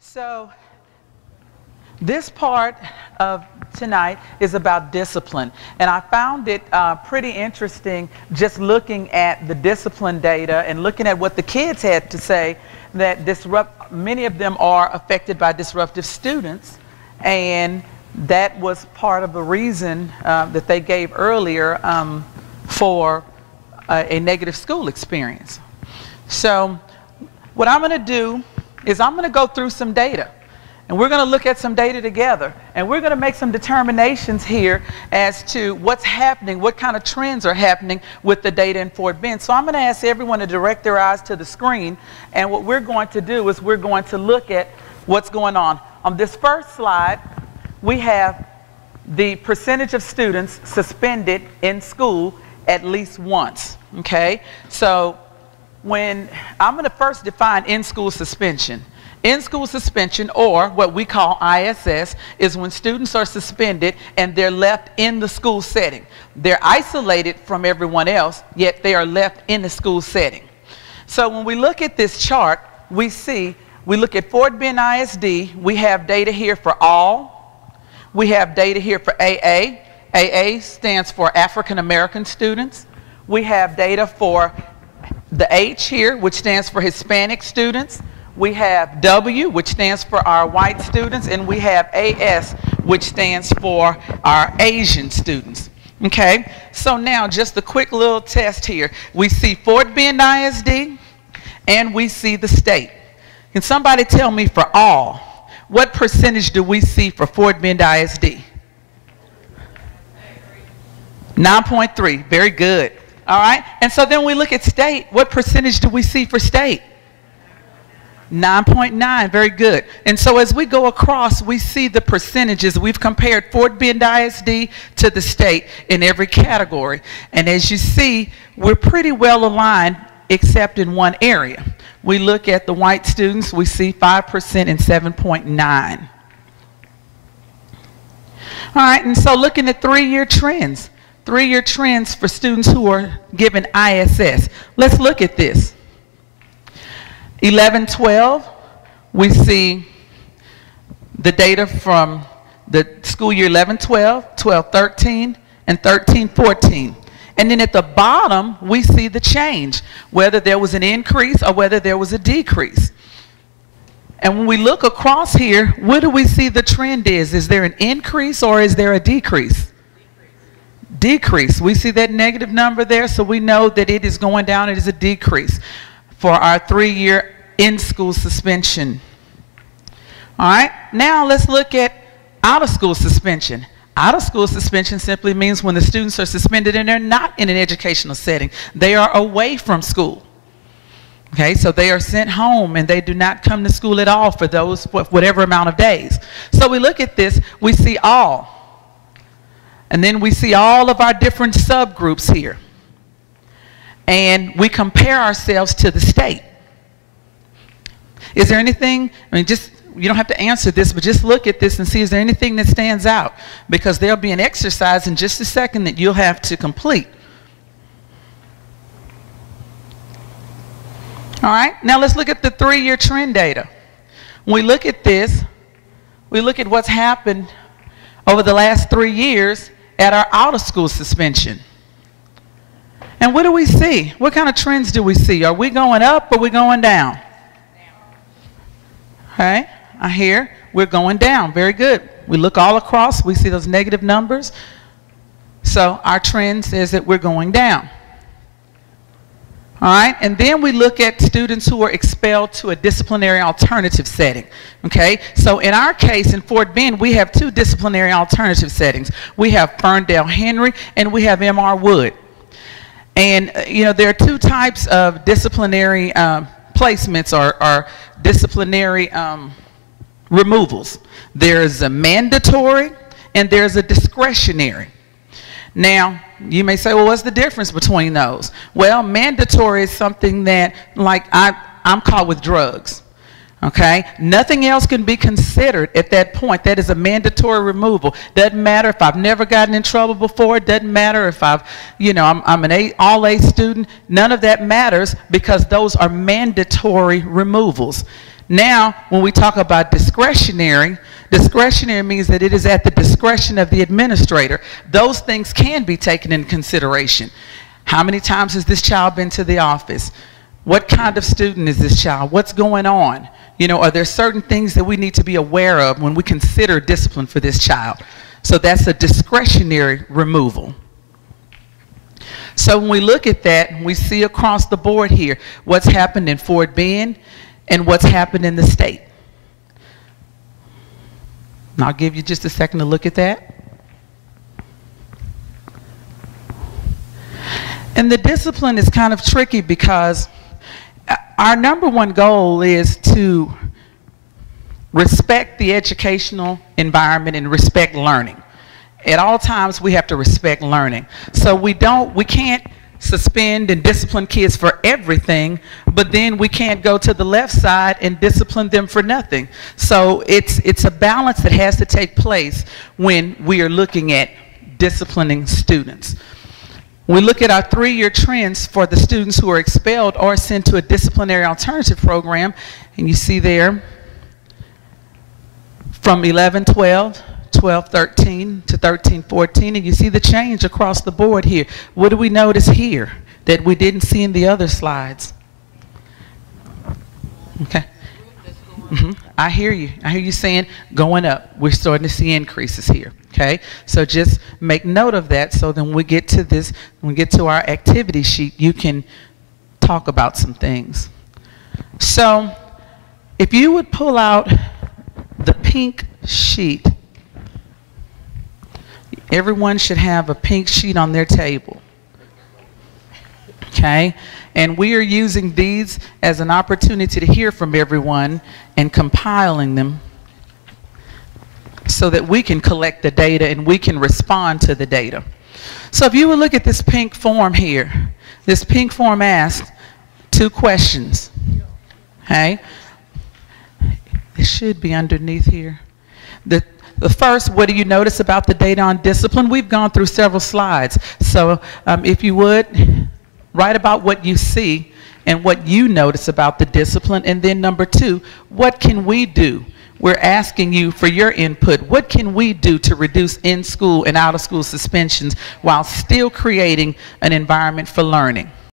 So this part of tonight is about discipline, and I found it pretty interesting just looking at the discipline data and looking at what the kids had to say, that many of them are affected by disruptive students, and that was part of the reason that they gave earlier for a negative school experience. So what I'm going to do is I'm going to go through some data, and we're going to look at some data together, and we're going to make some determinations here as to what's happening, what kind of trends are happening with the data in Fort Bend. So I'm going to ask everyone to direct their eyes to the screen, and what we're going to do is we're going to look at what's going on. On this first slide, we have the percentage of students suspended in school at least once, okay? So when I'm going to first define in-school suspension. In-school suspension, or what we call ISS, is when students are suspended and they're left in the school setting. They're isolated from everyone else, yet they are left in the school setting. So when we look at this chart, we look at Fort Bend ISD, we have data here for all. We have data here for AA. AA stands for African American students. We have data for the H here, which stands for Hispanic students. We have W, which stands for our white students, and we have AS, which stands for our Asian students. Okay, so now just a quick little test here. We see Fort Bend ISD, and we see the state. Can somebody tell me for all, what percentage do we see for Fort Bend ISD? 9.3, very good. All right, and so then we look at state. What percentage do we see for state? 9.9, very good. And so as we go across, we see the percentages. We've compared Fort Bend ISD to the state in every category. And as you see, we're pretty well aligned except in one area. We look at the white students, we see 5% and 7.9. All right, and so looking at three-year trends. Three-year trends for students who are given ISS. Let's look at this. 11-12, we see the data from the school year 11-12, 12-13, and 13-14. And then at the bottom, we see the change, whether there was an increase or whether there was a decrease. And when we look across here, what do we see the trend is? Is there an increase or is there a decrease? Decrease. We see that negative number there, so we know that it is going down. It is a decrease for our three-year in-school suspension. All right, now let's look at out-of-school suspension. Out-of-school suspension simply means when the students are suspended and they're not in an educational setting. They are away from school. Okay, so they are sent home and they do not come to school at all for those whatever amount of days. So we look at this, we see all. And then we see all of our different subgroups here. And we compare ourselves to the state. Is there anything, you don't have to answer this, but just look at this and see, is there anything that stands out? Because there'll be an exercise in just a second that you'll have to complete. All right, now let's look at the three-year trend data. When we look at this, we look at what's happened over the last 3 years at our out-of-school suspension. And what do we see? What kind of trends do we see? Are we going up or are we going down? Okay, I hear we're going down. Very good. We look all across, we see those negative numbers. So our trend says that we're going down. All right, and then we look at students who are expelled to a disciplinary alternative setting. Okay, so in our case in Fort Bend, we have two disciplinary alternative settings. We have Ferndale Henry and we have M.R. Wood. And there are two types of disciplinary placements or disciplinary removals. There's a mandatory and there's a discretionary. Now, you may say, well, what's the difference between those? Well, mandatory is something that, like, I'm caught with drugs, okay? Nothing else can be considered at that point. That is a mandatory removal. Doesn't matter if I've never gotten in trouble before. Doesn't matter if I'm an all-A student. None of that matters because those are mandatory removals. Now, when we talk about discretionary, discretionary means that it is at the discretion of the administrator. Those things can be taken into consideration. How many times has this child been to the office? What kind of student is this child? What's going on? You know, are there certain things that we need to be aware of when we consider discipline for this child? So that's a discretionary removal. So when we look at that, we see across the board here what's happened in Fort Bend and what's happened in the state. And I'll give you just a second to look at that. And the discipline is kind of tricky because our number one goal is to respect the educational environment and respect learning. At all times, we have to respect learning. So we can't suspend and discipline kids for everything, but then we can't go to the left side and discipline them for nothing. So it's a balance that has to take place when we are looking at disciplining students. We look at our 3-year trends for the students who are expelled or sent to a disciplinary alternative program, and you see there from 11-12, 12-13 to 13-14, and you see the change across the board here. What do we notice here that we didn't see in the other slides? Okay. I hear you. I hear you saying going up. We're starting to see increases here. Okay. So just make note of that so then when we get to this, when we get to our activity sheet, you can talk about some things. So if you would pull out the pink sheet, everyone should have a pink sheet on their table. Okay? And we are using these as an opportunity to hear from everyone and compiling them so that we can collect the data and we can respond to the data. So if you would look at this pink form here, this pink form asks 2 questions. Okay? It should be underneath here. The first, what do you notice about the data on discipline? We've gone through several slides. So if you would, write about what you see and what you notice about the discipline. And then number 2, what can we do? We're asking you for your input. What can we do to reduce in-school and out-of-school suspensions while still creating an environment for learning?